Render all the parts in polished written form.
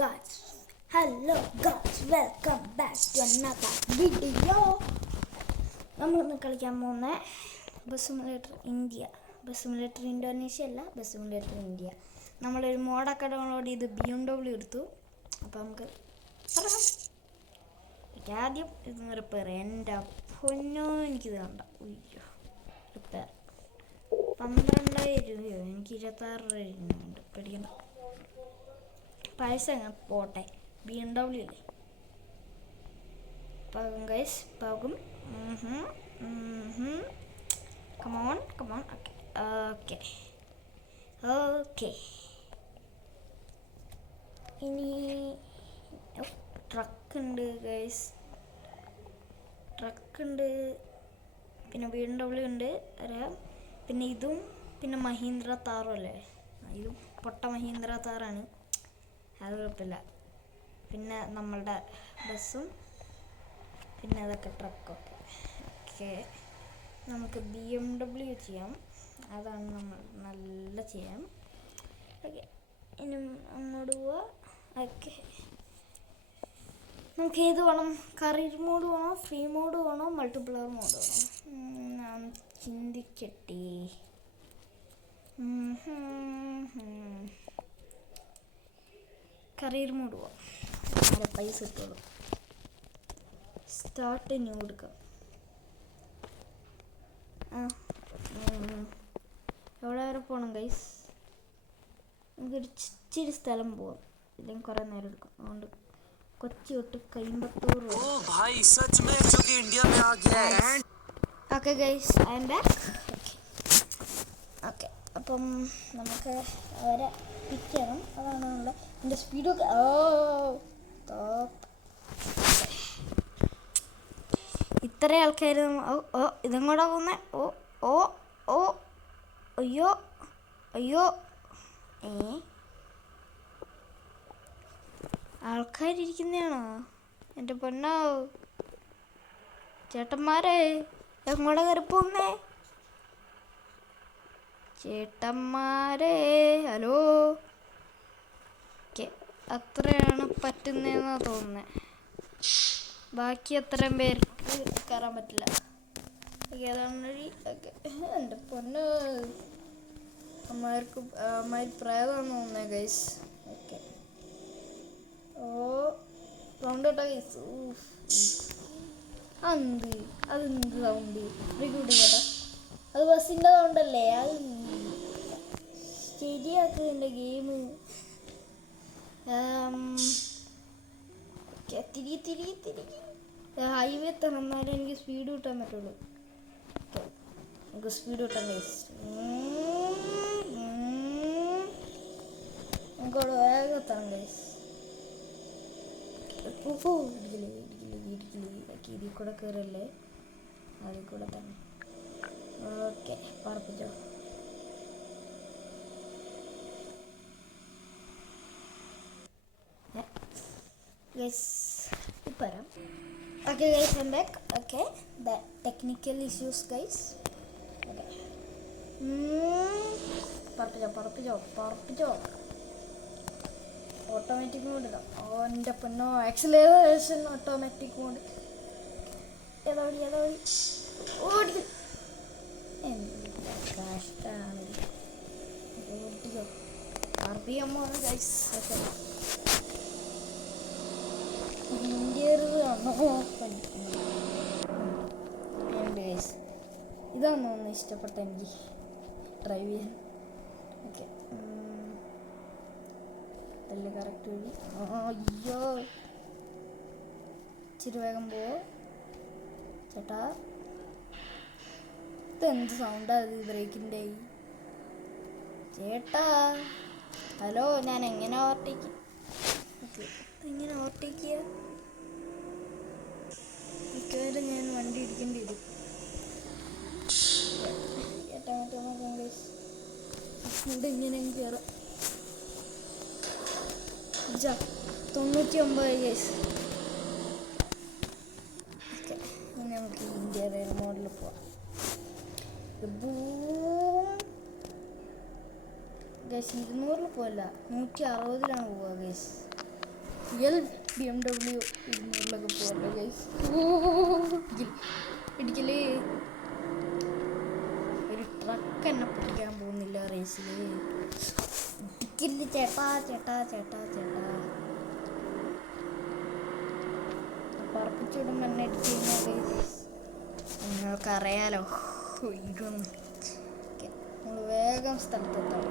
guys, hello guys, welcome back to another video. നമ്മളിന്ന് കളിക്കാൻ പോകുന്ന bus simulator India, bus simulator Indonesia അല്ല, bus simulator India. നമ്മളൊരു മോഡൊക്കെ download ചെയ്ത് BMW എടുത്തു. അപ്പോൾ നമുക്ക് ആദ്യം ഇത് റിപ്പയർ ചെയ്യാം. എൻ്റെ പൊന്നോ, എനിക്കിത് കണ്ട ഉയ്യോ റിപ്പയർ 12,000 രൂപയോ, എനിക്ക് 26 രൂപയുണ്ട്. പേടിക്കണ്ട, പൈസ അങ്ങ് പോട്ടെ. BMW അല്ലേ, പോകും ഗൈസ്, പോകും. Come on come on. Okay okay okay. ഇനി ട്രക്കുണ്ട് ഗൈസ്, ട്രക്കുണ്ട്, പിന്നെ BMW ഉണ്ട്, പിന്നെ ഇതും, പിന്നെ മഹീന്ദ്ര താറും അല്ലേ. ഇതും പൊട്ട മഹീന്ദ്ര താറാണ്, അത് കുഴപ്പമില്ല. പിന്നെ നമ്മളുടെ ബസ്സും, പിന്നെ അതൊക്കെ ട്രക്കൊക്കെ. ഓക്കെ, നമുക്ക് BMW ചെയ്യാം, അതാണ് നമ്മൾ നല്ല ചെയ്യാം. ഓക്കെ, ഇനി അങ്ങോട്ട് പോവാം. ഓക്കെ, നമുക്ക് ഏത് വേണം? കരിയർ മോഡ് വേണോ, ഫ്രീ മോഡ് വേണോ, മൾട്ടിപ്ലെയർ മോഡ് വേണോ? ഞാൻ ചിന്തിക്കട്ടെ. കരിയർ മോഡ് പോവാം, നല്ല പൈസ കിട്ടുള്ളൂ. സ്റ്റാർട്ട് ന്യൂ എടുക്കാം. എവിടെ വരെ പോകണം ഗൈസ്? നമുക്കൊരു ഇച്ചിരി സ്ഥലം പോവാം, ഇല്ലെങ്കിൽ കുറേ നേരം എടുക്കും. അതുകൊണ്ട് കൊച്ചി തൊട്ട് Coimbatore. Okay guys, I am back. Okay, അപ്പം നമുക്ക് അവരെ പിക്ക് ചെയ്യണം, അതാണ് നമ്മുടെ എൻ്റെ സ്പീഡൊക്കെ. ഇത്ര ആൾക്കാർ ഇതും കൂടെ പോകുന്നേ. ഓ ഓ ഓ അയ്യോ അയ്യോ, ആൾക്കാരിയ്ക്കുന്നതാണോ എൻ്റെ പൊന്നോ? ചേട്ടന്മാരെ എങ്ങോടെ കയറി പോകുന്നേ? ചേട്ടന്മാരെ ഹലോ. ഓക്കെ, അത്രയാണ് പറ്റുന്നതെന്നാണ് തോന്നുന്നത്. ബാക്കി അത്രയും പേർക്ക് കയറാൻ പറ്റില്ല. ഓക്കെ, അതാണ് വഴി. ഓക്കെ, എൻ്റെ പൊന്ന്, അമ്മാര് പ്രായമാണെന്ന് തോന്നുന്നത് ഗൈസ്. ഓക്കെ, ഓ സൗണ്ട് കേട്ടോ ഗൈസ്. അതെന്ത് സൗണ്ട്? റിക്യൂട്ട് കേട്ടോ, അത് ബസ്സിൻ്റെ സൗണ്ടല്ലേ? അത് ശരിയാക്കുന്നുണ്ട് ഗെയിം. തിരികെ ഹൈവേ എത്തണം, എന്നാലും എനിക്ക് സ്പീഡ് കിട്ടാൻ പറ്റുള്ളൂ. നമുക്ക് സ്പീഡ് കിട്ടാൻ ഗൈസ്. നമുക്കവിടെ വേഗം എത്തണം ഗൈസ്. ഇതിൽ കൂടെ കയറല്ലേ, അതിൽ കൂടെ തന്നെ. ഓക്കെ, പറപ്പിച്ചോ. ഗൈസ് ഇപ്പം വരാം. Okay guys, I am back. Okay, the technical issues guys. Okay, പറപ്പിച്ചോ. ഓട്ടോമാറ്റിക് മോഡ് ഇടാം. എൻ്റെ പൊന്നോ, ആക്സിലറേഷൻ ഓട്ടോമാറ്റിക് മോഡ്. ഏതാ വഴി ഓടിക്കും. എന്താ കഷ്ടമാണ്, ഓടിക്കോ. RPM guys. ഓക്കെ, ഇതാണ് ഒന്ന് ഇഷ്ടപ്പെട്ട എനിക്ക് ഡ്രൈവ് ചെയ്യാൻ. ഓക്കെ, ഇതല്ലേ കറക്റ്റ് വഴി. അയ്യോ, ഇച്ചിരി വേഗം പോവോ ചേട്ടാ? ഇതെന്ത് സൗണ്ടാ ഇത് ബ്രേക്കിൻ്റെ? ചേട്ടാ ഹലോ, ഞാൻ എങ്ങനെ ഓവർടേക്ക്? ഓക്കെ, എങ്ങനെ ഓവർടേക്ക് ചെയ്യാം? മിക്കവാറും ഞാൻ വണ്ടി ഇടിക്കേണ്ടി വരും. ഇവിടെ ഇങ്ങനെ കയറാം. 99 ഗൈസ്. ഓക്കെ, ഇനി നമുക്ക് ഇന്ത്യയുടെ മോഡലിൽ പോവാം. ഗൈസ് 200 പോവല്ല, 160 പോവുക ഗൈസ്. റിയൽ BMW 200 പോകണ്ട ഗൈസ്. ഇടിക്കല് ഒരു ട്രക്ക് എന്നെ പൊട്ടിക്കാൻ പോകുന്നില്ല റേസിൽ. ഇടിക്കല് ചേട്ടാ ചേട്ടാ ചേട്ടാ ചേട്ടാ. പറപ്പിച്ചിടും എന്നെ ഇടിച്ച് കഴിഞ്ഞാൽ നിങ്ങൾക്കറിയാലോ. ഇതൊന്നും നമ്മൾ വേഗം സ്ഥലത്തെത്താം.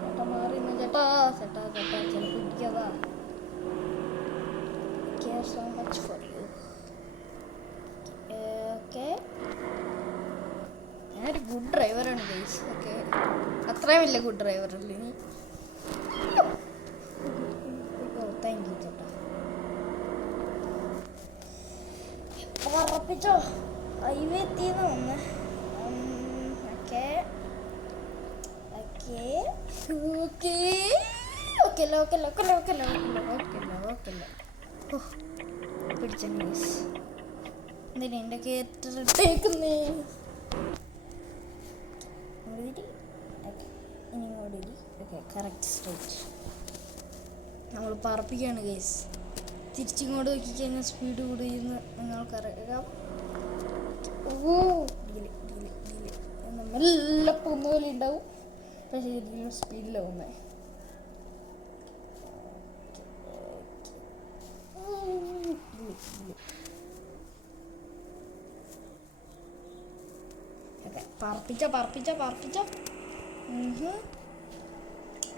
ചേട്ടാ മാറിയിരുന്നു ചേട്ടാ ചേട്ടാ ചേട്ടാ. ചിലപ്പോൾ ഇടിക്കാതാ. Care so much for you. Okay, ഞാനൊരു ഗുഡ് ഡ്രൈവറാണ് ഗൈസ്. ഓക്കെ, അത്രയും വലിയ ഗുഡ് ഡ്രൈവറല്ലേ നീ? താങ്ക് യു ചേട്ടാ. ഉറപ്പിച്ചോ ഹൈവേ എത്തിയെന്ന് ഒന്ന്. Okay okay okay okay okay okay okay okay. ഓ പിടിച്ച ഗൈസ്. എന്തിനാ എൻ്റെ കേട്ടിട്ടേക്കുന്നേ? ഇനി ഇങ്ങോട്ട് ഇരി. Okay, correct straight. നമ്മൾ പറപ്പിക്കുകയാണ് ഗൈസ്. തിരിച്ചിങ്ങോട്ട് നോക്കിക്കഴിഞ്ഞാൽ സ്പീഡ് കൂടുമെന്ന് നിങ്ങൾക്കറിയാം. ഓ നല്ല പോകുന്ന പോലെ ഉണ്ടാവും, പക്ഷേ ഇതിലും സ്പീഡിലാവുന്നേ. ഓക്കെ, പറപ്പിച്ചോ പറപ്പിച്ചോ പറപ്പിച്ചോ.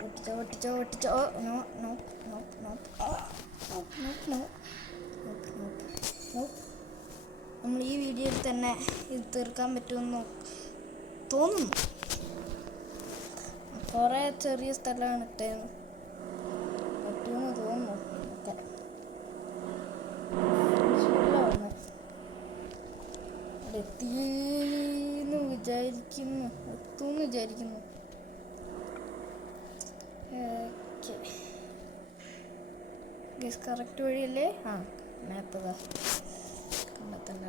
ഒട്ടിച്ചോ ഒട്ടിച്ചോ ഒട്ടിച്ചോ. No no no no no. നമ്മൾ ഈ വീഡിയോയിൽ തന്നെ ഇത് തീർക്കാൻ പറ്റുമെന്ന് തോന്നുന്നു. കുറേ ചെറിയ സ്ഥലമാണ് ഇട്ടേന്ന്. പറ്റുമെന്ന് തോന്നുന്നു. ഓക്കെ, എത്തിയെന്ന് വിചാരിക്കുന്നു. എത്തുമെന്ന് വിചാരിക്കുന്നു. ഓക്കെ ഗൈസ്, കറക്റ്റ് വഴിയല്ലേ? ആ, മാപ്പ് തന്നെ.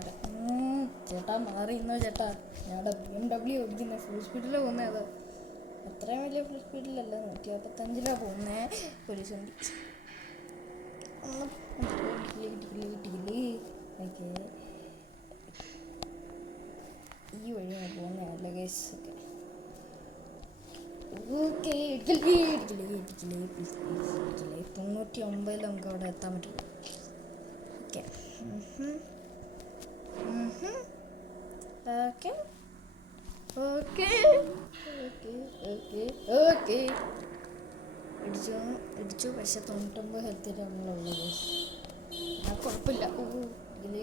ചേട്ടാ മാറിയിരുന്നോ ചേട്ടാ? ഞങ്ങളുടെ BMW ഓടിക്കുന്നത് ഫുൾ സ്പീഡിലാണ് പോകുന്നത്. അത് അത്രയും വലിയ ഫുൾ സ്പീഡിലല്ല, 155 പോകുന്നേ. പോലീസ് വണ്ടി. ഓക്കെ, ഈ വഴിയാണ് പോകുന്നതല്ല ഗൈസ്. ഓക്കെ ഇടിക്കലേ 99 നമുക്ക് അവിടെ എത്താൻ പറ്റുള്ളൂ. Okay okay okay okay okay okay. ഇടിച്ചു പക്ഷെ 99 ഹെൽത്ത് നമ്മളുള്ളത്. ആ കുഴപ്പമില്ല. ഇതിൽ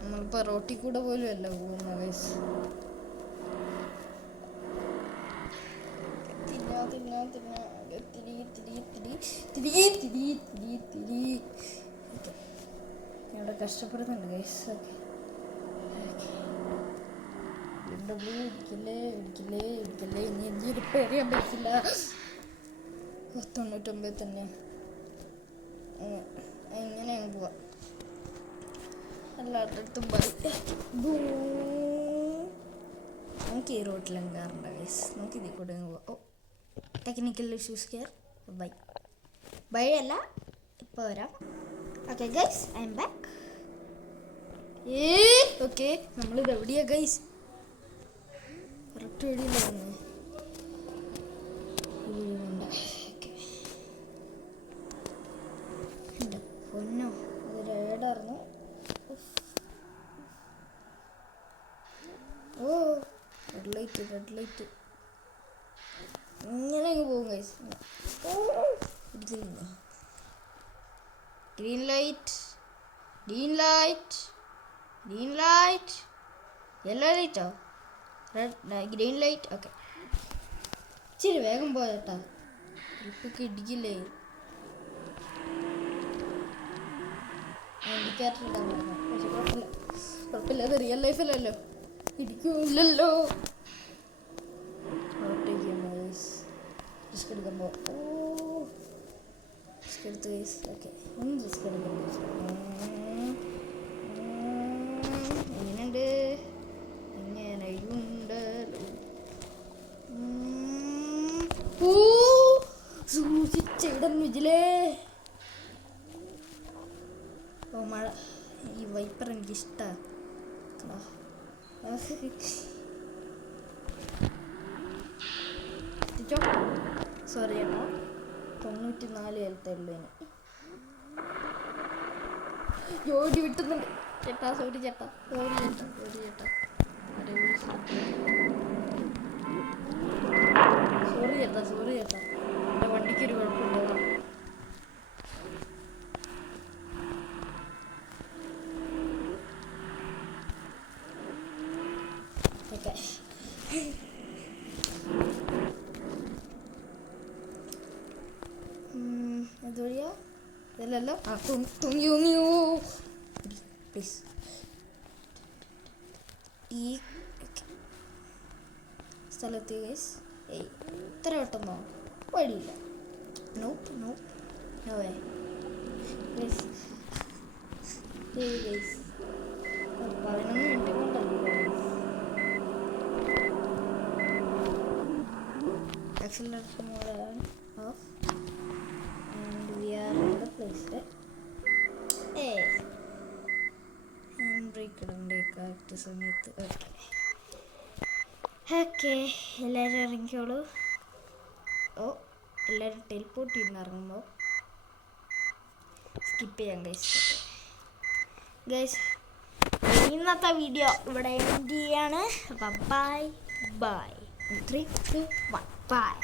നമ്മളിപ്പോൾ റോട്ടിൽ കൂടെ പോലും അല്ല പോകുന്ന ഗൈസ്. ഇവിടെ കഷ്ടപ്പെടുന്നുണ്ട് ഗൈസ്. ഓക്കെ, ഇടിക്കല്ലേ ഇടിക്കല്ലേ ഇടിക്കല്ലേ. ഇനി എനിക്ക് റിപ്പയർ ചെയ്യാൻ പറ്റില്ല. 99 തന്നെ ഇങ്ങനെ അങ്ങ് പോവാം. എല്ലായിടത്തും നമുക്ക് ഈ റോട്ടിലും കയറണ്ട ഗൈസ്. നമുക്ക് ഇതിൽ കൂടെ അങ്ങ് പോവാം. ഓ, ടെക്നിക്കൽ ഇഷ്യൂസ് കെയർ. ബൈ അല്ല, ഇപ്പോൾ വരാം. Okay guys, I am back. Okay, നമ്മളിത് എവിടെയാ ഗൈസ്? കറക്റ്റ് വഴിയില്ല വന്നേ. ഓക്കെ, എൻ്റെ പൊന്നോ, അത് റേഡായിരുന്നു. ഓ, റെഡ് ലൈറ്റ് ഇങ്ങനെ അങ്ങ് പോകും ഗൈസ്. ഗ്രീൻ ലൈറ്റ് യെല്ലോ ലൈറ്റോ ഗ്രീൻ ലൈറ്റ്. ഓക്കെ, ഇച്ചിരി വേഗം പോയേട്ടാ, ഇപ്പൊക്കെ ഇടിക്കില്ലേ. ഇൻഡിക്കേറ്റർ ഇടാൻ പറഞ്ഞു, പക്ഷെ കുഴപ്പമില്ല. അത് റിയൽ ലൈഫിലല്ലോ, ഇടിക്കില്ലല്ലോ. റിസ്ക് എടുക്കുമ്പോൾ റിസ്ക് എടുത്ത് ഗൈസ്. ഓക്കെ, ഒന്ന് റിസ്ക് എടുക്കാം. എങ്ങനെയുണ്ട്? എങ്ങനെയുണ്ടല്ലോ? സൂക്ഷിച്ചിടം വിജിലേ. ഓ മഴ, ഈ വൈപ്പർ എനിക്കിഷ്ടമാണ്. സോറി ചേട്ടാ, 94 ഹെൽത്തേ ഉള്ളൂ ഇനി. ജോലി വിട്ടുന്നുണ്ട് ചേട്ടാ, സോറി ചേട്ടാ, സോറി ചേട്ടാ, സോറി ചേട്ടാ, സോറി ചേട്ടാ, സോറി ചേട്ടാ. എൻ്റെ വണ്ടിക്കൊരു കുഴപ്പമുണ്ടോ? ഓക്കെ, എന്തുവഴിയാ ഇതല്ലല്ലോ. ആ തുണിയോ പ്ലീസ്. ഈ സ്ഥലത്ത് ഗൈസ് ഇത്ര പെട്ടെന്നോ? വഴിയില്ല. Nope nope no way guys. 11 minute കൊണ്ടല്ലോ. Accelerator mode off and we are in the place. Brake ഇടണ്ടേ കറക്റ്റ് സമയത്ത്. ഓക്കെ എല്ലാവരും ഇറങ്ങിക്കോളൂ. ഓ എല്ലാവരും ടെലിപ്പോർട്ട് ചെയ്യുന്ന ഇറങ്ങുമ്പോൾ സ്കിപ്പ് ചെയ്യാം ഗൈസ്. ഇന്നത്തെ വീഡിയോ ഇവിടെ എൻഡ് ചെയ്യാണ്. Bye bye. 3, 2, 1 ബൈ.